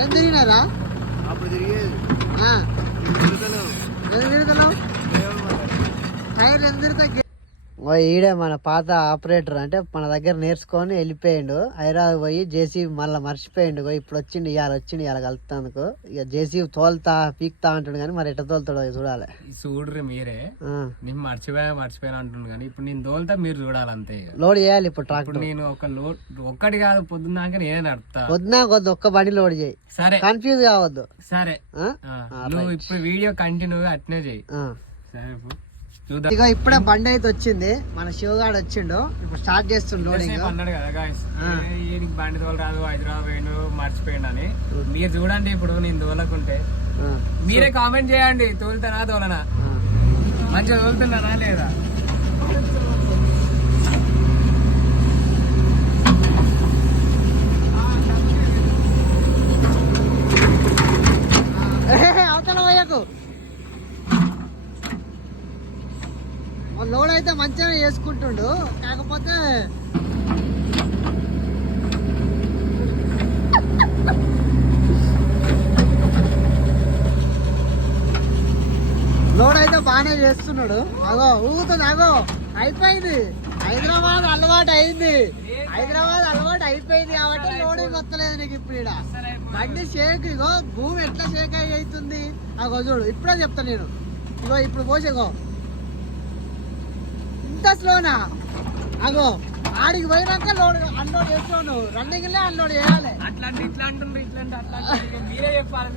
ఏం తిరిగినారా అప్పుడు తిరిగేది టైర్ ఎందుకు ఈడే మన పాత ఆపరేటర్ అంటే మన దగ్గర నేర్చుకొని వెళ్ళిపోయిండు. హైదరాబాద్ పోయి జేసీబీ మళ్ళీ మర్చిపోయిండు. ఇప్పుడు వచ్చిండు ఇవాళ కలుపుతాందుకు. ఇక జేసీబీ తోలుతా పీక్తా అంటుండు కానీ మరి ఎట్ట తోలుతాడో చూడాలి. చూడ్రి మీరే. నేను మర్చిపోయాను అంటుండు కానీ ఇప్పుడు నేను తోలుతా, మీరు చూడాలి అంతే. లోడ్ చేయాలి ఇప్పుడు ట్రాక్టర్. నేను ఒక లోడ్ ఒక్కటి కాదు, పొద్దున్నాక నేనే నడుపుతా. పొద్దునాకొద్దు, ఒక్క బండి లోడ్ చేయి. సరే, కన్ఫ్యూజ్ కావద్దు. సరే నువ్వు ఇప్పుడు వీడియో కంటిన్యూగా అట్నే చేయి. సరే ఇక ఇప్పుడే బండి అయితే వచ్చింది. మన శివగాడు వచ్చిండు, ఇప్పుడు స్టార్ట్ చేస్తుండు లోడింగ్. అన్నాడు కదా గాయస్, బండి తోలు రాదు, హైదరాబాద్ పోయిండు, మర్చిపోయిండు అని. మీరు చూడండి, ఇప్పుడు నేను తోలకుంటే మీరే కామెంట్ చేయండి, తోలుతానా తోలనా, మంచిగా తోలుతున్నానా లేదా. అవతల పోయకు. లోడ్ అయితే మంచిగా వేసుకుంటుండు, కాకపోతే లోడ్ అయితే బాగానే చేస్తున్నాడు. అగో ఊగుతుంది, అగో అయిపోయింది. హైదరాబాద్ అలవాటు అయిపోయింది కాబట్టి లోడింగ్ వస్తలేదు నీకు. ఇప్పుడు ఇక్కడ బండి షేక్, ఇగో భూమి ఎట్లా షేక్ అవుతుంది. అగో చూడు, ఇప్పుడే చెప్తా నేను. ఇగో ఇప్పుడు పోసేగో ఇంత స్లోనా. అగో ఆడికి పోయినాక లోడ్ అన్లోడ్ చేస్తావు, రన్నింగ్ అన్లోడ్ చేయాలి. అట్లా ఇట్లా అంటుండ్రు, ఇట్లా మీరే చెప్పాలి.